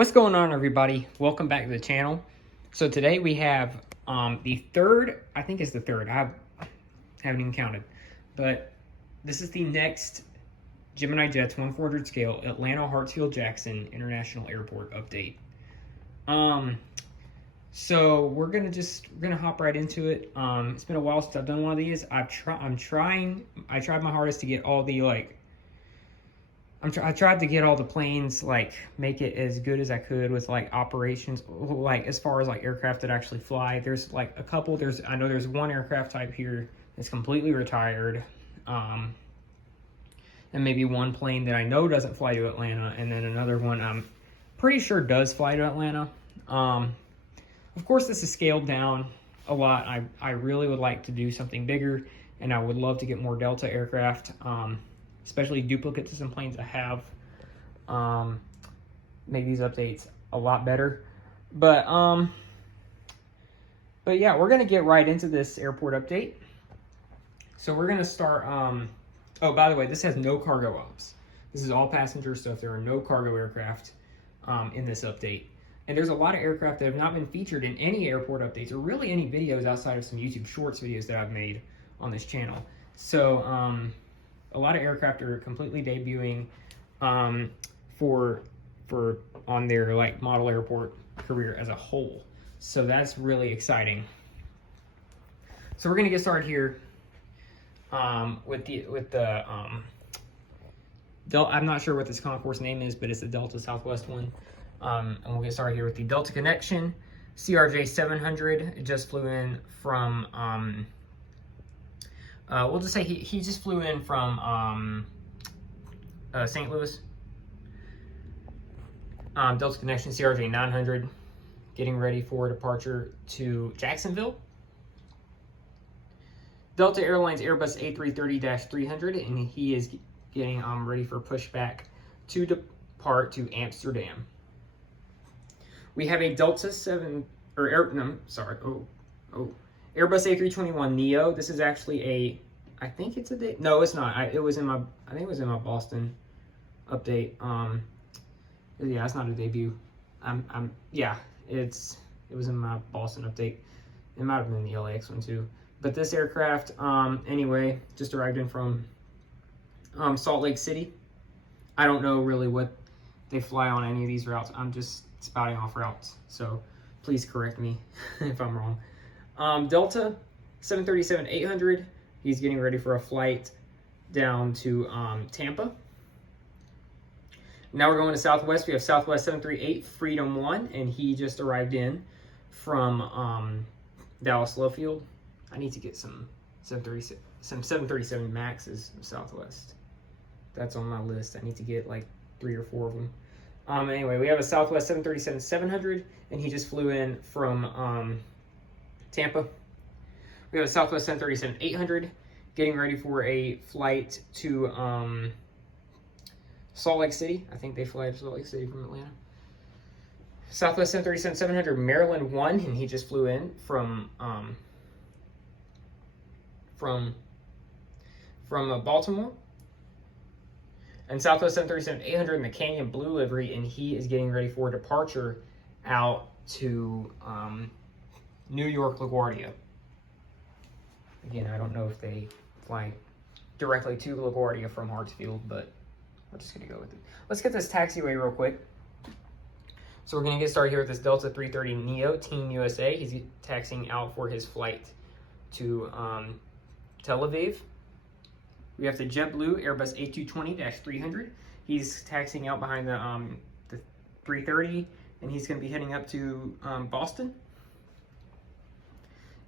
What's going on, everybody? Welcome back to the channel. So today we have the third, I think it's the third, I haven't even counted, but this is the next Gemini Jets 1/400 scale Atlanta Hartsfield-Jackson International Airport update. So we're gonna hop right into it. It's been a while since I've done one of these. I tried my hardest to get all the I tried to get all the planes, make it as good as I could with operations, as far as aircraft that actually fly. There's a couple. I know there's one aircraft type here that's completely retired, and maybe one plane that I know doesn't fly to Atlanta, and then another one I'm pretty sure does fly to Atlanta. Of course, this is scaled down a lot. I really would like to do something bigger, and I would love to get more Delta aircraft. Especially duplicates of some planes I have, make these updates a lot better. But yeah, we're gonna get right into this airport update. So we're gonna start. Oh, by the way, this has no cargo ops. This is all passenger stuff. There are no cargo aircraft in this update, and there's a lot of aircraft that have not been featured in any airport updates or really any videos outside of some YouTube Shorts videos that I've made on this channel. So a lot of aircraft are completely debuting for on their model airport career as a whole. So that's really exciting. So we're gonna get started here with the I'm not sure what this concourse name is, but it's the Delta Southwest one. And we'll get started here with the Delta Connection CRJ 700. It just flew in from we'll just say he just flew in from St. Louis. Delta Connection CRJ 900, getting ready for departure to Jacksonville. Delta Airlines Airbus A330-300, and he is getting ready for pushback to depart to Amsterdam. We have a Delta 7 Airbus A321neo. This is actually I think it's no, it's not. I think it was in my Boston update. Yeah, it's not a debut. Yeah, it was in my Boston update. It might have been the LAX one too. But this aircraft, anyway, just arrived in from Salt Lake City. I don't know really what they fly on any of these routes. I'm just spouting off routes, so please correct me if I'm wrong. Delta 737-800, he's getting ready for a flight down to Tampa. Now we're going to Southwest. We have Southwest 738 Freedom 1, and he just arrived in from Dallas Love Field. I need to get some 737 Maxes from Southwest. That's on my list. I need to get 3 or 4 of them. Anyway, we have a Southwest 737-700, and he just flew in from Tampa. We have a Southwest 737-800 getting ready for a flight to Salt Lake City. I think they fly to Salt Lake City from Atlanta. Southwest 737-700 Maryland 1, and he just flew in from Baltimore. And Southwest 737-800 in the Canyon Blue livery, and he is getting ready for departure out to New York LaGuardia. Again, I don't know if they fly directly to LaGuardia from Hartsfield, but we're just going to go with it. Let's get this taxiway real quick. So we're going to get started here with this Delta 330neo Team USA. He's taxiing out for his flight to Tel Aviv. We have the JetBlue Airbus A220-300. He's taxiing out behind the 330, and he's going to be heading up to Boston.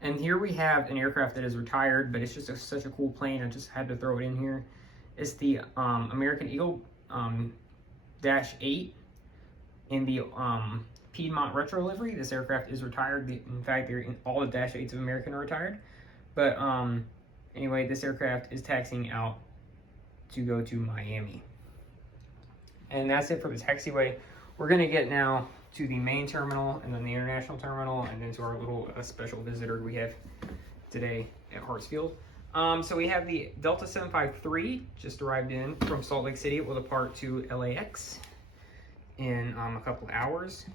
And here we have an aircraft that is retired, but it's just such a cool plane. I just had to throw it in here. It's the American Eagle Dash 8 in the Piedmont Retro livery. This aircraft is retired. In fact, all the Dash 8s of American are retired. But anyway, this aircraft is taxiing out to go to Miami. And that's it for the taxiway. We're going to get now to the main terminal, and then the international terminal, and then to our little special visitor we have today at Hartsfield. So we have the Delta 753 just arrived in from Salt Lake City. It will depart to LAX in a couple of hours.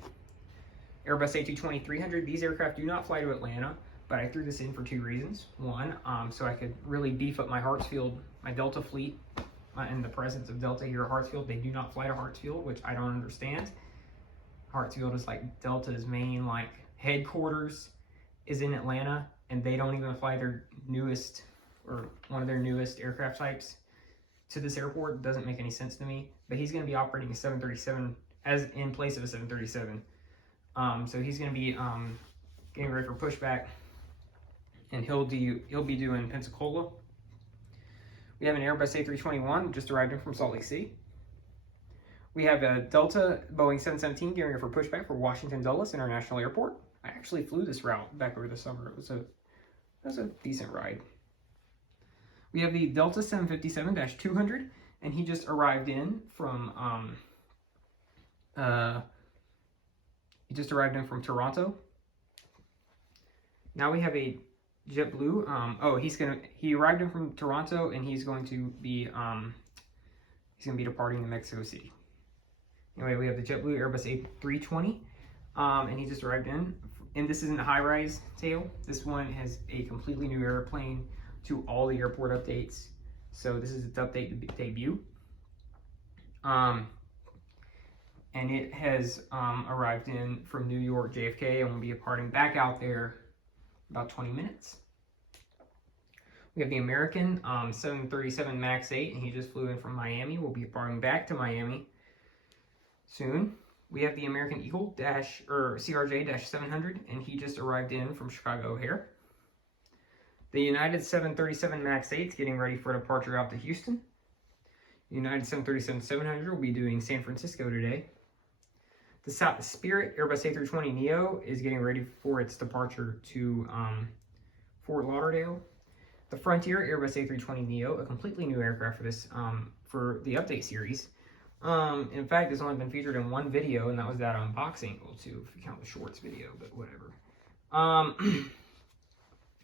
Airbus A220-300. These aircraft do not fly to Atlanta, but I threw this in for two reasons. One, so I could really beef up my Hartsfield, my Delta fleet, in the presence of Delta here at Hartsfield. They do not fly to Hartsfield, which I don't understand. Hartsfield is like Delta's main like headquarters is in Atlanta, and they don't even fly their newest or one of their newest aircraft types to this airport. It doesn't make any sense to me. But he's going to be operating a 737 as in place of a 737. So he's going to be getting ready for pushback, and he'll be doing Pensacola. We have an Airbus A321 just arrived in from Salt Lake City. We have a Delta Boeing 717 getting ready for pushback for Washington Dulles International Airport. I actually flew this route back over the summer. It was a decent ride. We have the Delta 757-200, and he just arrived in from Toronto. Now we have a JetBlue. He arrived in from Toronto, and he's going to be departing to Mexico City. Anyway, we have the JetBlue Airbus A320, and he just arrived in. And this isn't a high-rise tail. This one has a completely new airplane to all the airport updates. So this is its update debut. And it has arrived in from New York JFK and will be departing back out there about 20 minutes. We have the American 737 MAX 8, and he just flew in from Miami. We'll be departing back to Miami soon. We have the American Eagle CRJ-700, and he just arrived in from Chicago O'Hare. The United 737 MAX 8 is getting ready for departure out to Houston. The United 737-700 will be doing San Francisco today. The Spirit Airbus A320neo is getting ready for its departure to Fort Lauderdale. The Frontier Airbus A320neo, a completely new aircraft for this for the update series. In fact, it's only been featured in one video, and that was that unboxing. Well, too, if you count the shorts video, but whatever.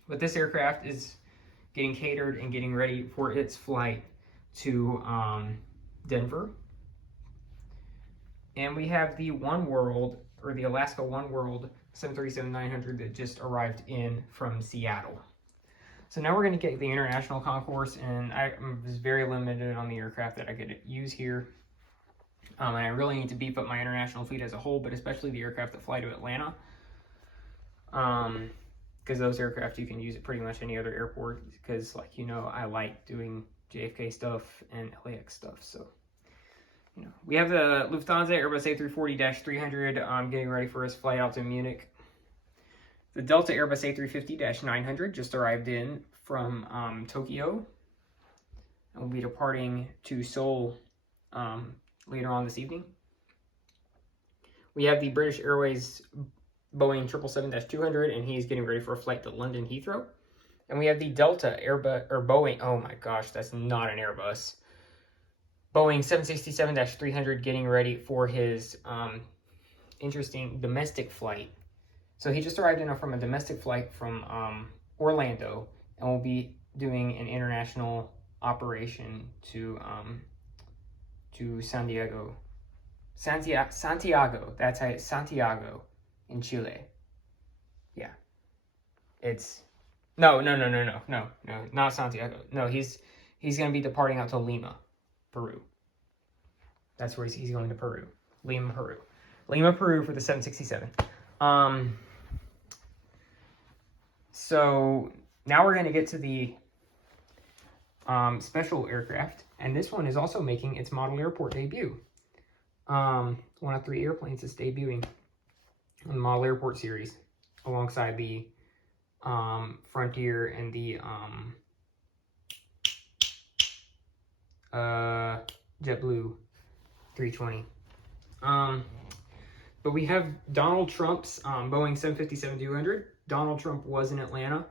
But this aircraft is getting catered and getting ready for its flight to Denver. And we have the the Alaska One World 737-900 that just arrived in from Seattle. So now we're going to get the international concourse, and I was very limited on the aircraft that I could use here. And I really need to beef up my international fleet as a whole, but especially the aircraft that fly to Atlanta. Because those aircraft, you can use at pretty much any other airport, because, like, you know, I like doing JFK stuff and LAX stuff, so, you know. We have the Lufthansa Airbus A340-300 getting ready for his flight out to Munich. The Delta Airbus A350-900 just arrived in from Tokyo and will be departing to Seoul later on this evening. We have the British Airways Boeing 777-200, and he's getting ready for a flight to London Heathrow. And we have the Delta Boeing, oh my gosh, that's not an Airbus. Boeing 767-300 getting ready for his interesting domestic flight. So he just arrived in from a domestic flight from Orlando, and will be doing an international operation to Santiago. That's how it's Santiago in Chile. Yeah. It's no, not Santiago. No, he's gonna be departing out to Lima, Peru. That's where he's going to Peru. Lima, Peru for the 767. So now we're going to get to the special aircraft, and this one is also making its model airport debut. One of 3 airplanes that's debuting on the model airport series, alongside the Frontier and the JetBlue 320. But we have Donald Trump's Boeing 757-200. Donald Trump was in Atlanta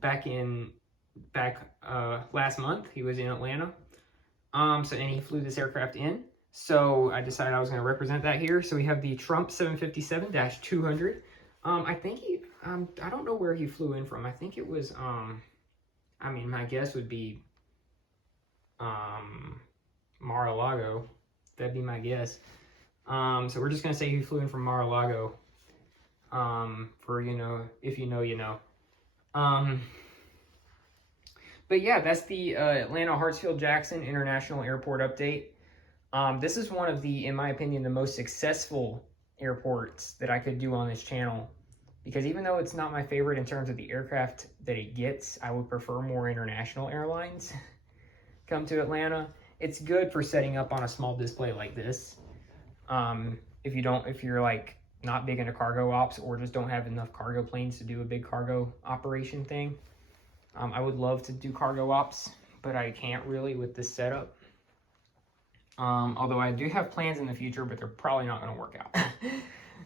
back last month. He was in Atlanta. And he flew this aircraft in. So I decided I was going to represent that here. So we have the Trump 757-200. I think I don't know where he flew in from. I think it was, I mean, my guess would be Mar-a-Lago, That'd be my guess. So we're just gonna say he flew in from Mar-a-Lago. For, you know, if you know, you know. But yeah, that's the Atlanta Hartsfield-Jackson International Airport update. This is one of the, in my opinion, the most successful airports that I could do on this channel. Because even though it's not my favorite in terms of the aircraft that it gets, I would prefer more international airlines come to Atlanta. It's good for setting up on a small display like this. If you're like not big into cargo ops or just don't have enough cargo planes to do a big cargo operation thing. I would love to do cargo ops, but I can't really with this setup. Although I do have plans in the future, but they're probably not going to work out.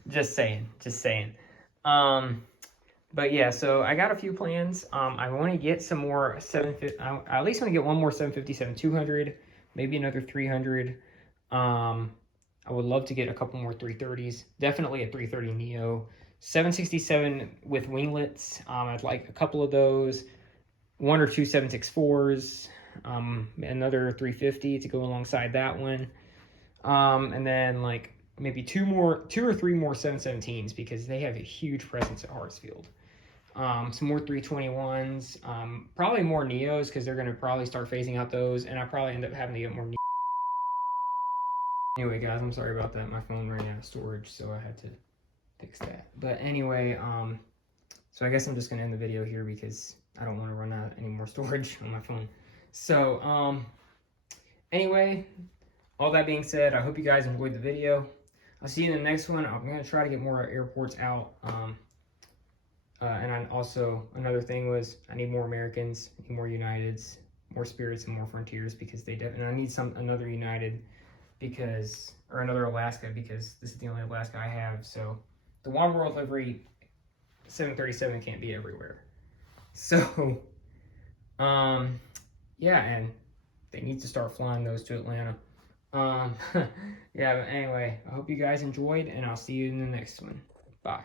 Just saying. But yeah, so I got a few plans. I want to get some more 750. I at least want to get one more 757-200, maybe another 300. I would love to get a couple more 330s. Definitely a 330 Neo. 767 with winglets. I'd like a couple of those. One or two 764s. Another 350 to go alongside that one. And then like maybe two or three more 717s because they have a huge presence at Hartsfield. Some more 321s. Probably more Neos because they're going to probably start phasing out those. And I probably end up having to get more Neos. Anyway, guys, I'm sorry about that. My phone ran out of storage, so I had to fix that. But anyway, so I guess I'm just going to end the video here because I don't want to run out any more storage on my phone. So, anyway, all that being said, I hope you guys enjoyed the video. I'll see you in the next one. I'm going to try to get more airports out. And also, another thing was I need more Americans, I need more Uniteds, more Spirits, and more Frontiers because and I need another United or another Alaska because this is the only Alaska I have. So the One World livery 737 can't be everywhere. So, yeah, and they need to start flying those to Atlanta. Yeah, but anyway, I hope you guys enjoyed, and I'll see you in the next one. Bye.